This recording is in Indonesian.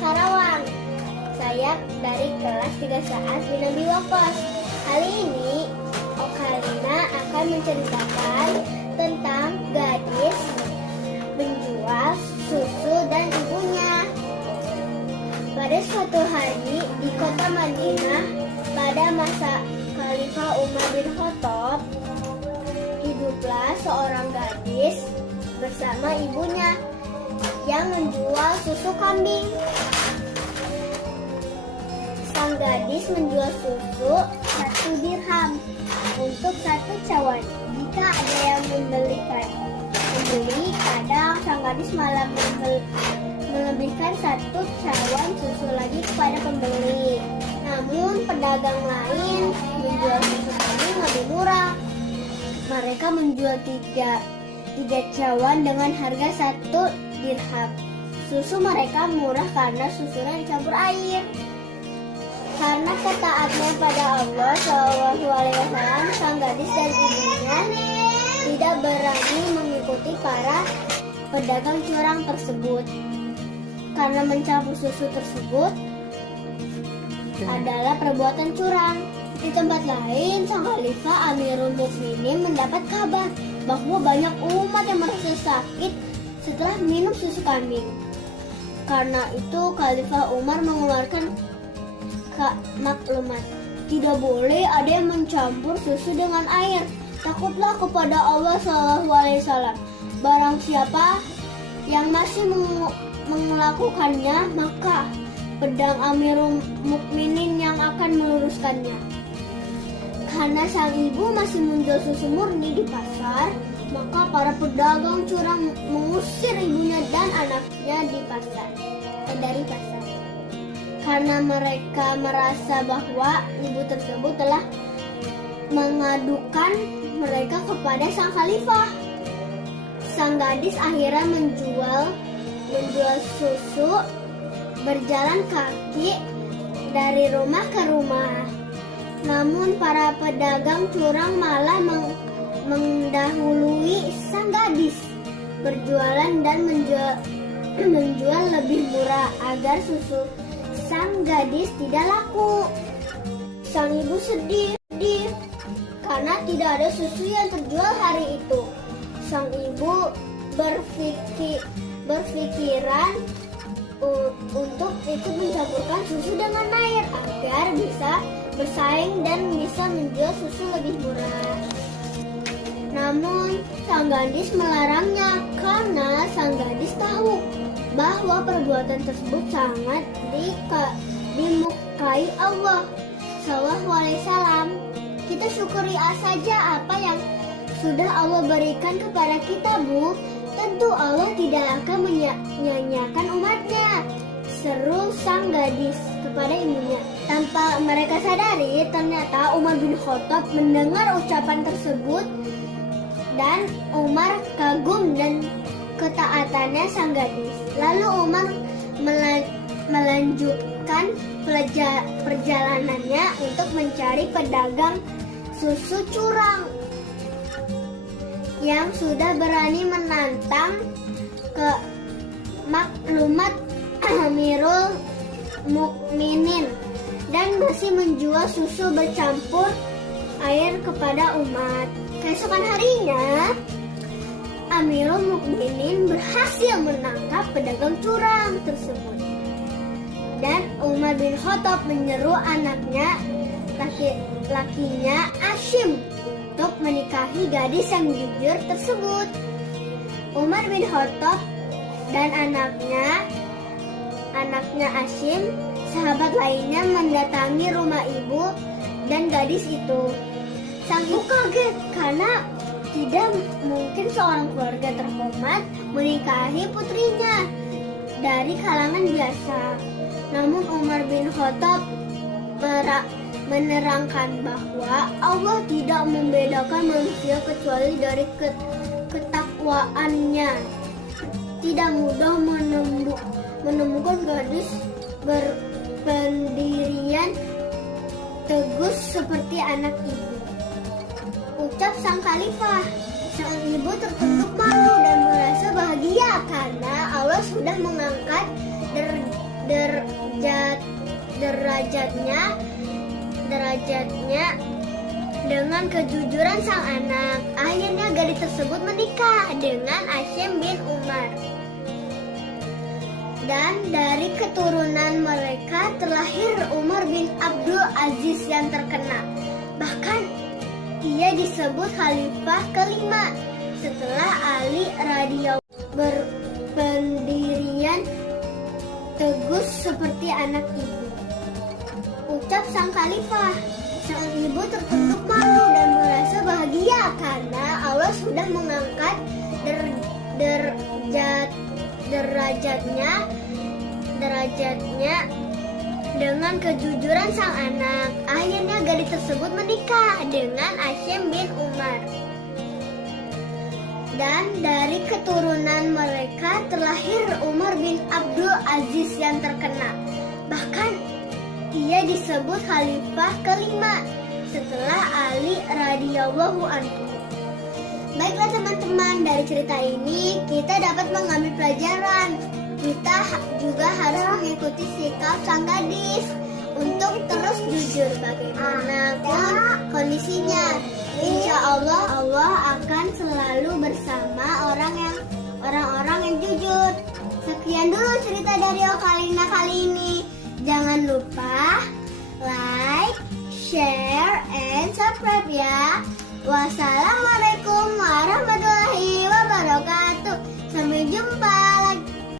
Karawang. Saya dari kelas 3 saat di Nabi Waqqas. Kali ini Okalina akan menceritakan tentang gadis menjual susu dan ibunya. Pada suatu hari di kota Madinah pada masa Khalifah Umar bin Khattab, hiduplah seorang gadis bersama ibunya yang menjual susu kambing. Sang gadis menjual susu 1 dirham untuk 1 cawan. Jika ada yang membeli, kadang sang gadis malah melebihkan 1 cawan susu lagi kepada pembeli. Namun pedagang lain menjual susu kambing lebih murah. Mereka menjual 3 cawan dengan harga 1 dirham. Susu mereka murah karena susunya dicampur air. Karena ketaatnya pada Allah SAW, sang gadis dan ibunya tidak berani mengikuti para pedagang curang tersebut. Karena mencampur susu tersebut adalah perbuatan curang. Di tempat lain, sang Khalifah Amirul Mukminin mendapat kabar bahwa banyak umat yang merasa sakit setelah minum susu kambing. Karena itu, Khalifah Umar mengeluarkan maklumat, tidak boleh ada yang mencampur susu dengan air. Takutlah kepada Allah SAW. Barang siapa yang masih melakukannya, maka pedang Amirul Mukminin yang akan meluruskannya. Karena sang ibu masih menjual susu murni di pasar, maka para pedagang curang mengusir ibunya dan anaknya dari pasar. Karena mereka merasa bahwa ibu tersebut telah mengadukan mereka kepada sang khalifah. Sang gadis akhirnya menjual susu berjalan kaki dari rumah ke rumah. Namun para pedagang curang malah mendahului sang gadis berjualan dan menjual lebih murah agar susu sang gadis tidak laku. Sang ibu sedih karena tidak ada susu yang terjual hari itu. Sang ibu berpikiran untuk ikut mencampurkan susu dengan air agar bisa bersaing dan bisa menjual susu lebih murah. Namun sang gadis melarangnya karena sang gadis tahu bahwa perbuatan tersebut sangat dimukai Allah SAW. Kita syukuri saja apa yang sudah Allah berikan kepada kita, Bu. Tentu Allah tidak akan menyanyiakan umatnya, seru sang gadis kepada ibunya. Tanpa mereka sadari, ternyata Umar bin Khattab mendengar ucapan tersebut dan Umar kagum dan ketaatannya sang gadis. Lalu Umar melanjutkan perjalanannya untuk mencari pedagang susu curang yang sudah berani menantang ke maklumat Amirul Mukminin dan masih menjual susu bercampur air kepada umat. Keesokan harinya, Amirul Mukminin berhasil menangkap pedagang curang tersebut. Dan Umar bin Khattab menyeru anaknya, lakinya Hashim, untuk menikahi gadis yang jujur tersebut. Umar bin Khattab dan anaknya Hashim, sahabat lainnya mendatangi rumah ibu dan gadis itu. Sang ibu kaget karena tidak mungkin seorang keluarga terhormat menikahi putrinya dari kalangan biasa. Namun Umar bin Khattab menerangkan bahwa Allah tidak membedakan manusia kecuali dari ketakwaannya. Tidak mudah menemukan gadis berpendirian teguh seperti anak ibu, ucap sang khalifah. Sang ibu tertunduk malu dan merasa bahagia karena Allah sudah mengangkat derajatnya dengan kejujuran sang anak. Akhirnya gadis tersebut menikah dengan Hasyim bin Umar. Dan dari keturunan mereka terlahir Umar bin Abdul Aziz yang terkenal. Bahkan ia disebut khalifah kelima setelah Ali radhiyallahu berpendirian teguh seperti anak ibu. Ucap sang khalifah, sang ibu tertunduk malu dan merasa bahagia karena Allah sudah mengangkat derajatnya dengan kejujuran sang anak. Akhirnya gadis tersebut menikah dengan Hasyim bin Umar. Dan dari keturunan mereka terlahir Umar bin Abdul Aziz yang terkenal. Bahkan ia disebut khalifah kelima setelah Ali radhiyallahu anhu. Baiklah teman-teman, dari cerita ini kita dapat mengambil pelajaran. Kita juga harus mengikuti sikap sang gadis untuk terus jujur bagaimanapun kondisinya. Insya Allah, Allah akan selalu bersama orang-orang yang jujur. Sekian dulu cerita dari Okalina kali ini. Jangan lupa like, share, and subscribe ya. Wassalamualaikum warahmatullahi wabarakatuh. Sampai jumpa.